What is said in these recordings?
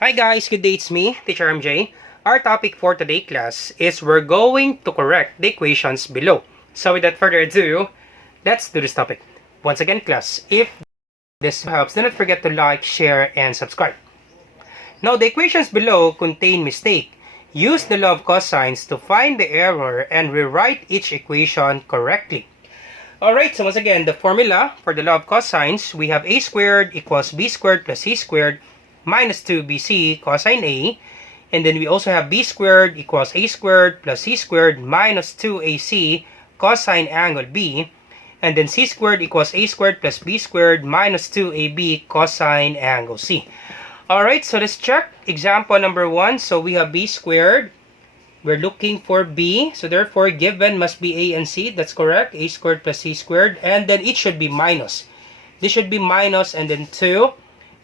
Hi guys, good day, it's me, Teacher MJ. Our topic for today class is we're going to correct the equations below. So without further ado, let's do this topic. Once again class, if this helps, do not forget to like, share, and subscribe. Now the equations below contain mistake. Use the law of cosines to find the error and rewrite each equation correctly. Alright, so once again, the formula for the law of cosines, we have a squared equals b squared plus c squared minus 2bc cosine A. And then we also have b squared equals a squared plus c squared minus 2ac cosine angle B. And then c squared equals a squared plus b squared minus 2ab cosine angle C. Alright, so let's check example number 1. So we have b squared. We're looking for b. So therefore, given must be a and c. That's correct. A squared plus c squared. And then it should be minus. This should be minus and then 2.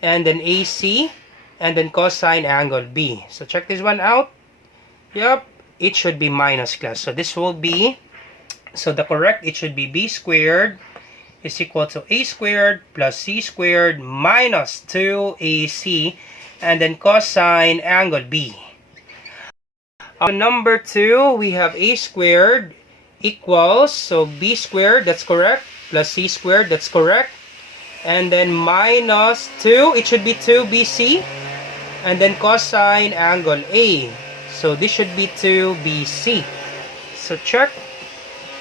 And then AC, and then cosine angle B. So check this one out. Yep, it should be minus class. So this will be, so the correct, it should be B squared is equal to A squared plus C squared minus 2AC, and then cosine angle B. Number 2, we have A squared equals, so B squared, that's correct, plus C squared, that's correct. And then minus 2, it should be 2bc. And then cosine angle A. So this should be 2bc. So check.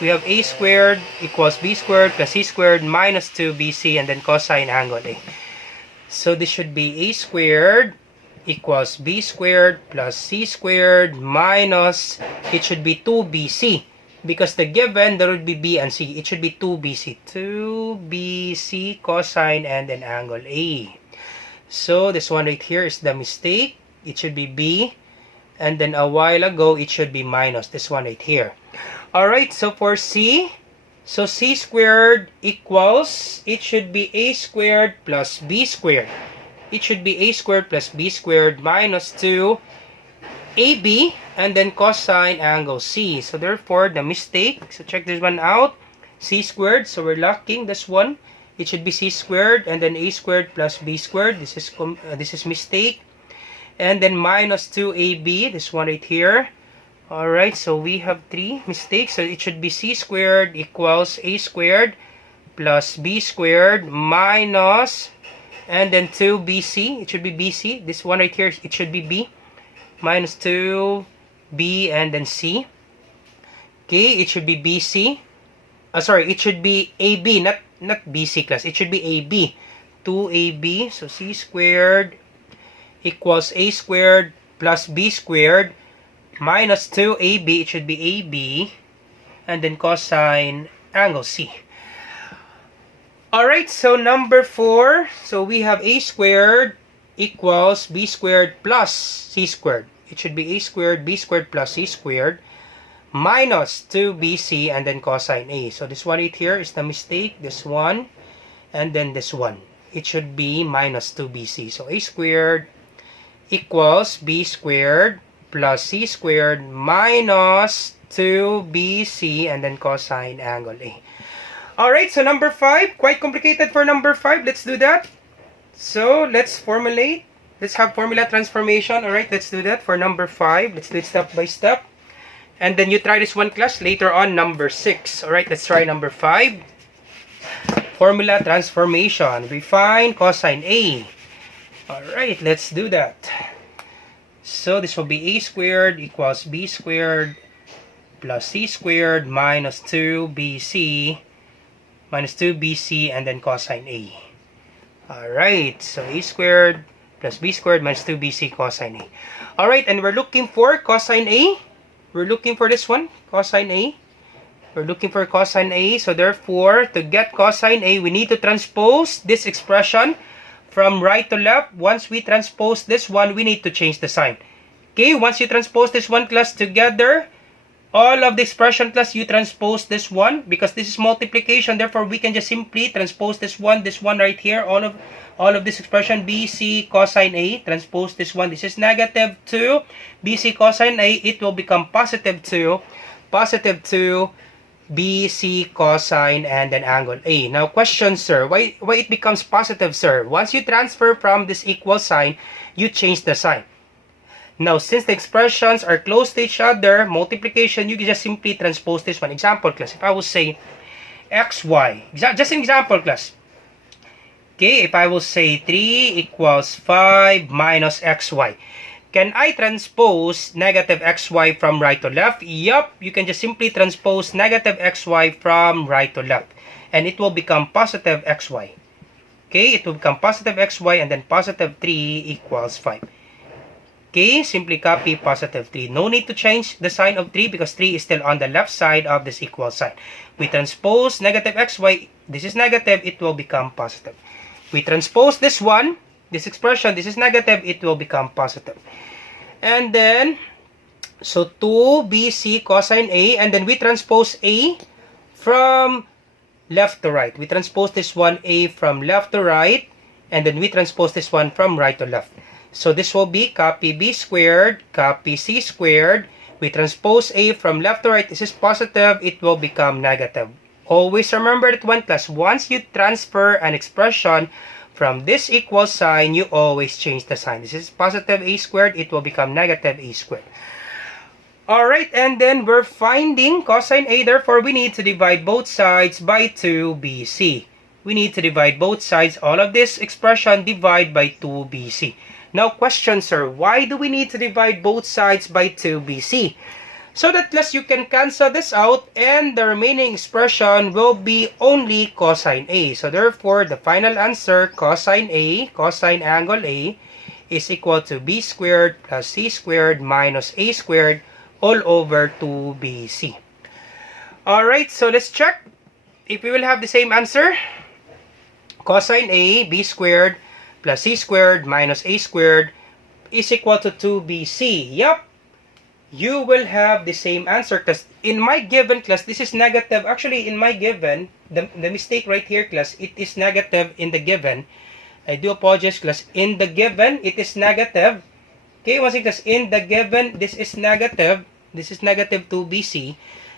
We have a squared equals b squared plus c squared minus 2bc and then cosine angle A. So this should be a squared equals b squared plus c squared minus, it should be 2bc. Because the given, there would be b and c. It should be 2bc. 2bc cosine and then angle A. So this one right here is the mistake. It should be b. And then a while ago, it should be minus. This one right here. Alright, so for c, so c squared equals, it should be a squared plus b squared. It should be a squared plus b squared minus 2 AB and then cosine angle C. So therefore, the mistake, so check this one out, C squared, so we're locking this one. It should be C squared and then A squared plus B squared. This is mistake. And then minus 2AB, this one right here. Alright, so we have 3 mistakes. So it should be C squared equals A squared plus B squared minus, and then 2BC. It should be BC. This one right here, it should be B. Minus 2b and then c. Okay, it should be bc. Sorry, it should be ab, not bc class. It should be ab. 2ab, so c squared equals a squared plus b squared minus 2ab. It should be ab and then cosine angle c. Alright, so number 4. So we have a squared equals b squared plus c squared. It should be a squared, b squared plus c squared minus 2bc and then cosine A. So this one right here is the mistake. This one and then this one. It should be minus 2bc. So a squared equals b squared plus c squared minus 2bc and then cosine angle A. Alright, so number 5. Quite complicated for number 5. Let's do that. So let's formulate. Let's have formula transformation. Alright, let's do that for number 5. Let's do it step by step. And then you try this one class later on, number 6. Alright, let's try number 5. Formula transformation. We find cosine A. Alright, let's do that. So this will be a squared equals b squared plus c squared minus 2bc and then cosine A. Alright, so a squared plus b squared minus 2bc cosine A. Alright, and we're looking for cosine A. We're looking for this one, cosine A. We're looking for cosine A. So therefore, to get cosine A, we need to transpose this expression from right to left. Once we transpose this one, we need to change the sign. Okay, once you transpose this one class together, all of the expression class, you transpose this one because this is multiplication. Therefore, we can just simply transpose this one right here. All of this expression, BC cosine A, transpose this one. This is negative 2. BC cosine A, it will become positive 2. Positive 2 BC cosine and then angle A. Now question, sir, why it becomes positive, sir? Once you transfer from this equal sign, you change the sign. Now, since the expressions are close to each other, multiplication, you can just simply transpose this one. Example, class, if I will say xy, just an example, class. Okay, if I will say 3 equals 5 minus xy. Can I transpose negative xy from right to left? Yup, you can just simply transpose negative xy from right to left. And it will become positive xy. Okay, it will become positive xy and then positive 3 equals 5. Okay, simply copy positive 3. No need to change the sign of 3 because 3 is still on the left side of this equal sign. We transpose negative xy, this is negative, it will become positive. We transpose this one, this expression, this is negative, it will become positive. And then, so 2BC cosine A, and then we transpose A from left to right. We transpose this one A from left to right, and then we transpose this one from right to left. So this will be copy B squared, copy C squared. We transpose A from left to right. This is positive, it will become negative. Always remember that one, class. Once you transfer an expression from this equal sign, you always change the sign. This is positive A squared, it will become negative A squared. Alright, and then we're finding cosine A, therefore we need to divide both sides by 2BC. We need to divide both sides, all of this expression, divide by 2BC. Now question, sir, why do we need to divide both sides by 2BC? So that class, you can cancel this out and the remaining expression will be only cosine A. So therefore, the final answer, cosine A, cosine angle A, is equal to B squared plus C squared minus A squared all over 2BC. Alright, so let's check if we will have the same answer. Cosine A, B squared plus C squared minus A squared is equal to 2BC. Yup. You will have the same answer, class. In my given, class, this is negative. Actually, in my given, the mistake right here, class, it is negative in the given. I do apologize, class. In the given, it is negative. Okay, once again, class, in the given, this is negative. This is negative 2BC.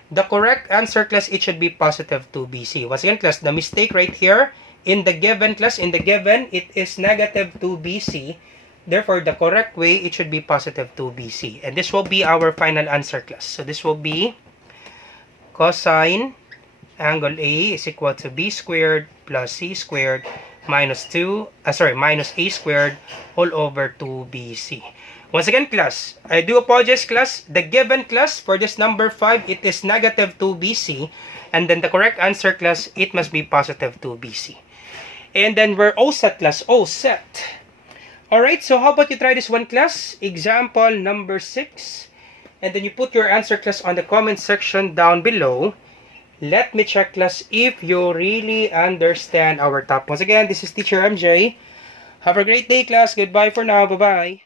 The correct answer, class, it should be positive 2BC. Once again, class, the mistake right here, in the given, class, in the given, it is negative 2BC. Therefore, the correct way, it should be positive 2BC. And this will be our final answer, class. So this will be cosine angle A is equal to B squared plus C squared minus minus A squared all over 2BC. Once again, class, I do apologize, class. The given, class, for this number 5, it is negative 2BC. And then the correct answer, class, it must be positive 2BC. And then we're all set, class. All set. Alright, so how about you try this one, class? Example number 6. And then you put your answer, class, on the comment section down below. Let me check, class, if you really understand our topic. Once again, this is Teacher MJ. Have a great day, class. Goodbye for now. Bye-bye.